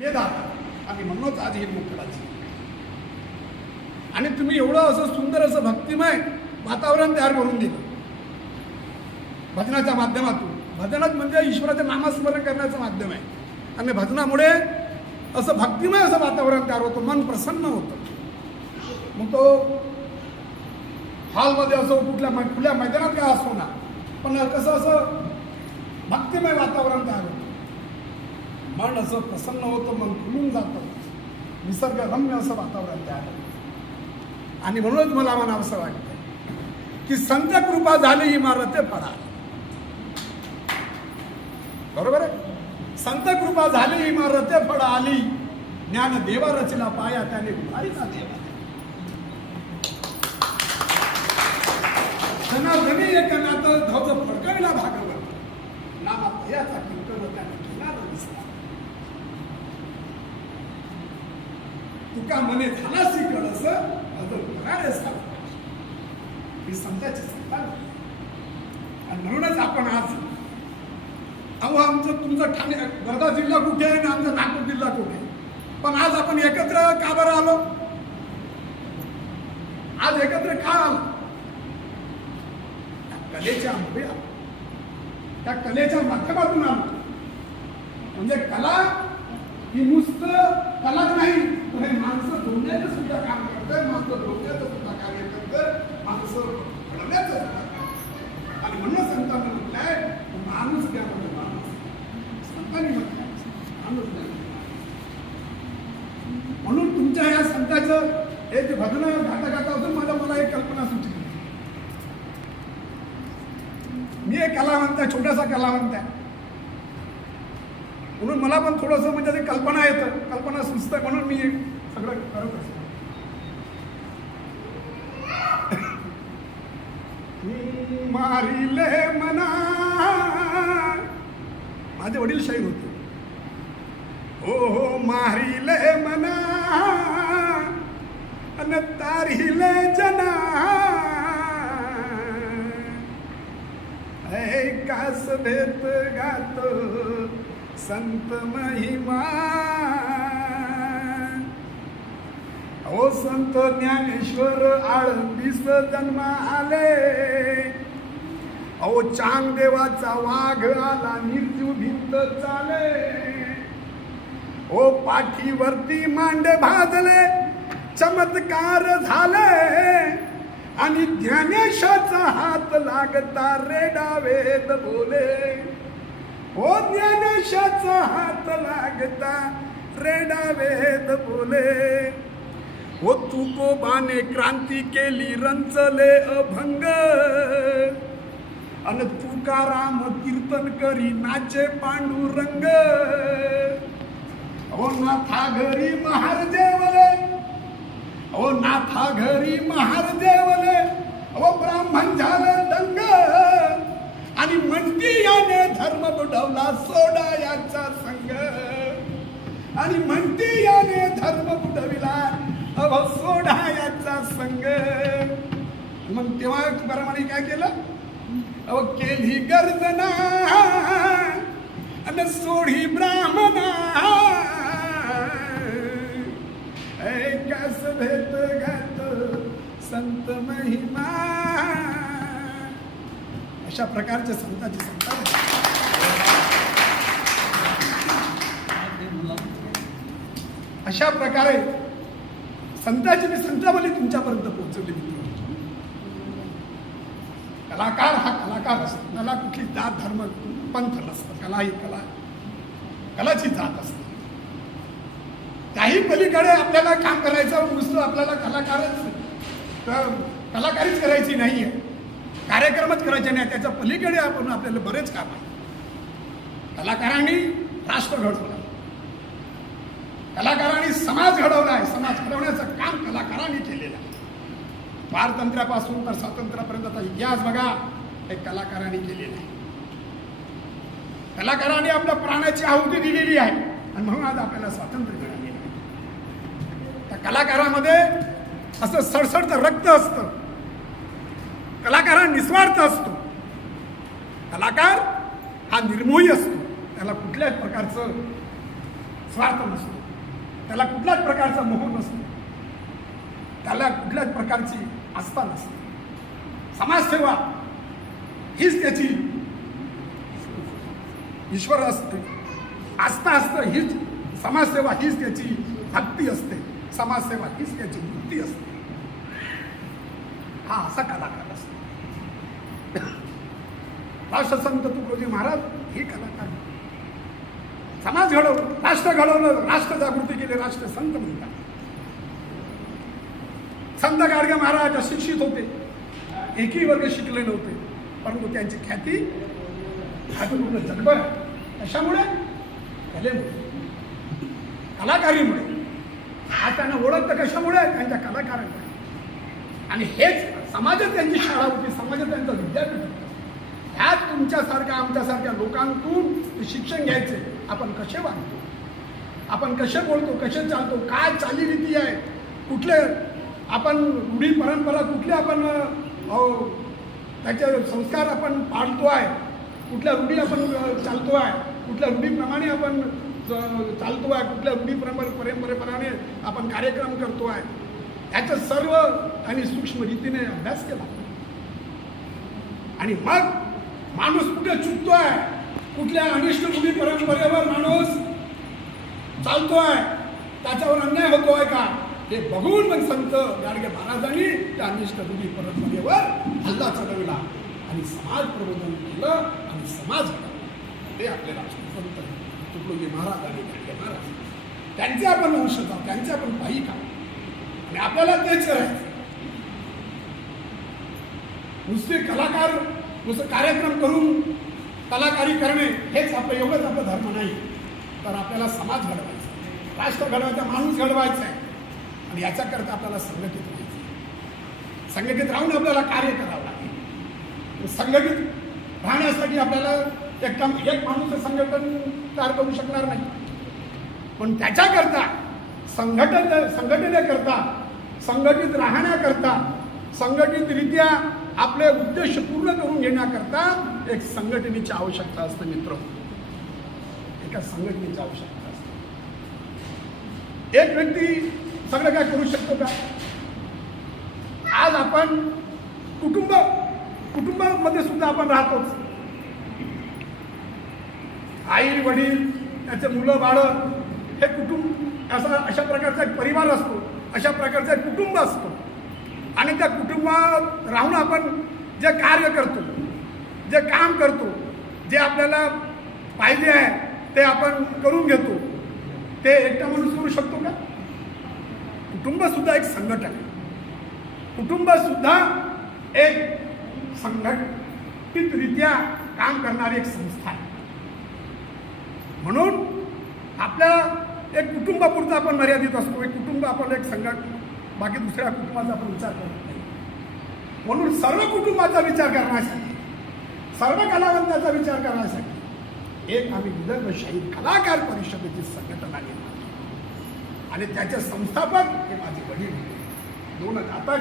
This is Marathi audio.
हे दाखवा आणि म्हणूनच आज ही मोकळाची. आणि तुम्ही एवढं असं सुंदर असं भक्तिमय वातावरण तयार करून दिलं भजनाच्या माध्यमातून. भजनच म्हणजे ईश्वराचं नामस्मरण करण्याचं माध्यम आहे. आणि भजनामुळे असं भक्तिमय असं वातावरण तयार होतं, मन प्रसन्न होतं. मग तो हॉलमध्ये असो खुल्या मैदानात काय असो ना, पण कसं असं भक्तिमय वातावरण तयार होतं, मन असं प्रसन्न होतं, मन खुलून जातं, निसर्गरम्य असं वातावरण तयार होतं. आणि म्हणूनच मला म्हणावंसं वाटतं की संत कृपा झाली इमारते फळा. बरोबर आहे. संत कृपा झाली इमारते फळा आली, ज्ञान देवा रचला पाया त्याने उभारीचा देवा. धनाधनी एक नातं धावच फडकविला भागवत, नामा भयाचा कीर्तन त्याने केला दिसला. तुका मने झालासी कळस अजून साथ ही संताची संतान. आणि म्हणूनच आपण आज अहो आमचं तुमचं ठाणे वर्धा जिल्हा कुठे आहे आणि आमचा नागपूर जिल्हा कुठे आहे, पण आज आपण एकत्र का बरं आलो? आज एकत्र का आलो? कलेच्या मुळे आलो, त्या कलेच्या माध्यमातून आलो. म्हणजे कला ही नुसतं कलाच नाही, तर हे माणसं जोडण्याचं सुद्धा काम करतं, माणसं जोडण्याचं सुद्धा कार्य करतं, माणसं घडवण्याचं सुद्धा काम करतं. आणि म्हणून संतांना म्हटलंय माणूस द्या, म्हणजे माणूस संतांनी म्हटलंय माणूस द्या. म्हणून तुमच्या या संतांचं हे जे भजन गाता गाता असून मला एक कल्पना सुचली. मी एक कलावंत आहे, छोटासा कलावंत आहे, म्हणून मला पण थोडंसं म्हणजे ते कल्पना येतं, कल्पना सुचतं, म्हणून मी सगळं करत असतो. मारिले मना, माझे वडील शाहीर होते. हो मारिले मना अन तारिले जना, कास भेट गातो संत महिमा. ओ संत ज्ञानेश्वर आळंदीस जन्मा आले, अहो चांगदेवाचा वाघ आला निर्जीव भिंत चाले. ओ पाठीवरती मांडे भाजले चमत्कार झाले, आणि ज्ञानेशाचा हात लागता रेडावेद बोले. ओ ज्ञानेशाचा हात लागता रेडावेद बोले. ओ तुकोबाने क्रांती केली रंचले अभंग, अन तुकाराम कीर्तन करी नाचे पांडुरंग. ओ नाथा घरी महार जेवले, ओ नाथा घरी महार जेवले, ओ ब्राह्मण झालं दंग. आणि म्हणती याने धर्म बुडवला सोडा याचा संग, आणि म्हणती याने धर्म बुडविला अहो सोडा याचा संग. मग तेव्हा तुकारामाने काय केलं? अहो केली गर्जना आणि सोडी ब्राह्मणा, कस भेट गात संत महिमा. अशा प्रकारचे संतांची संता. अशा प्रकारे संतांची मी संतावली तुमच्यापर्यंत पोहोचवली. कलाकार हा कलाकार असतो, त्याला कुठली जात धर्म पंथ नसतं. कला ही कलाची जात असते. त्याही पलीकडे आपल्याला काम करायचं, नुसतं आपल्याला कलाकारीच करायची नाही आहे, कार्यक्रमच करायचे नाही. त्याच्या पलीकडे आपल्याला बरेच काम आहे. कलाकारांनी राष्ट्र घडवलं, कलाकारांनी समाज घडवला आहे. समाज घडवण्याचं काम कलाकारांनी केलेलं आहे. स्वातंत्र्यापासून तर स्वातंत्र्यापर्यंतचा इतिहास बघा, हे कलाकारांनी केलेला आहे. कलाकारांनी आपल्या प्राणाची आहुती दिलेली आहे, आणि म्हणून आज आपल्याला स्वातंत्र्य मिळालेलं आहे. त्या कलाकारामध्ये असं सडसडतं रक्त असतं. कलाकार हा निस्वार्थ असतो. कलाकार हा निर्मोही असतो. त्याला कुठल्याच प्रकारचं स्वार्थ नसतो, त्याला कुठल्याच प्रकारचा मोह नसतो, त्याला कुठल्याच प्रकारची आस्था नसते. समाजसेवा हीच त्याची ईश्वर असते, आस्था असतं, हीच समाजसेवा हीच त्याची भक्ती असते, समाजसेवा हीच त्याची वृत्ती असते. हा असा कलाकार असतो. राष्ट्रसंत तुकडोजी महाराज हे कलाकार. समाज घडवलं, राष्ट्र घडवलं, राष्ट्र जागृती केली, राष्ट्रसंत म्हणतात. संत गाडगे महाराज अशिक्षित होते, एकही वर्ग शिकले नव्हते, परंतु त्यांची ख्याती पूर्ण जगभर आहे. कशामुळे? कलेमुळे, कलाकारीमुळे. आज त्यांना ओळखतं कशामुळे? त्यांच्या कलाकारांमुळे. आणि हेच समाजात त्यांची शाळा होती, समाजात त्यांचं विद्यापीठ होतं. ह्याच तुमच्यासारख्या आमच्यासारख्या लोकांकडून शिक्षण घ्यायचे. आपण कसे वागतो, आपण कसे बोलतो, कसे चालतो, काय चालीरीती आहे, कुठले आपण रूढी परंपरा, कुठले आपण त्याचे संस्कार आपण पाळतो आहे, कुठल्या रूढी आपण चालतो आहे, कुठल्या रूढीप्रमाणे आपण चालतो आहे, कुठल्या रूढी परंपरेप्रमाणे आपण कार्यक्रम करतो आहे, याचं सर्व आणि सूक्ष्म रीतीने अभ्यास केला. आणि मग माणूस कुठे चुकतोय, कुठल्या अनिष्ट रूढी परंपरेवर माणूस चालतोय, त्याच्यावर अन्याय होतोय का, हे बघून मग संत गाडगे महाराजांनी त्या अनिष्ट रूढी परंपरेवर हल्ला चढवला आणि समाज प्रबोधन केलं आणि समाज घडवला. ते आपले राष्ट्रसंत तुकडोजी महाराज आणि गाडगे महाराज, त्यांचे आपण वंशज आहोत, त्यांचे आपण पाईक आहोत आणि आपल्याला तेच करायचं. नुसते कलाकार, नुसतं कार्यक्रम करून कलाकारी करणे हेच आपलं एवढंच आपला धर्म नाही, तर आपल्याला समाज घडवायचा, राष्ट्र घडवायचा, माणूस घडवायचा आहे. आणि याच्याकरता आपल्याला संघटित राहायचं, संघटित राहून आपल्याला कार्य करावं लागेल. संघटित राहण्यासाठी आपल्याला एक माणूस संघटन तयार करू शकणार नाही, पण त्याच्याकरता संघटनेकरता, संघटित राहण्याकरता, संघटितरित्या आपले उद्देश पूर्ण करून घेण्याकरता एक संघटनेची आवश्यकता असते. मित्र, एका संघटनेची आवश्यकता असते. एक व्यक्ती सगळं काय करू शकतो का? आज आपण कुटुंबामध्ये सुद्धा आपण राहतोच. आई वडील, त्याचे मुलं बाळं, हे कुटुंब अशा प्रकारचा एक परिवार असतो, अशा प्रकारचा एक कुटुंब असतो. आणि त्या कुटुंबात राहून आपण जे कार्य करतो, जे काम करतो, जे आपल्याला पाहिजे आहे ते आपण करून घेतो, ते एकटा माणूस करू शकतो का? कुटुंब सुद्धा एक संघटन आहे. कुटुंब सुद्धा एक संघटितरित्या काम करणारी एक संस्था आहे. म्हणून आपल्या एक कुटुंबापुरता आपण मर्यादित असतो. एक कुटुंब आपण एक संघटन, बाकी दुसऱ्या कुटुंबाचा आपण विचार करत नाही. म्हणून सर्व कुटुंबाचा विचार करण्यासाठी, सर्व कलावंताचा विचार करण्यासाठी एक आम्ही विदर्भ शहीद कलाकार परिषदेची संघटना निर्माण केली आणि त्याचे संस्थापक हे माझे वडील होते. 2000 आता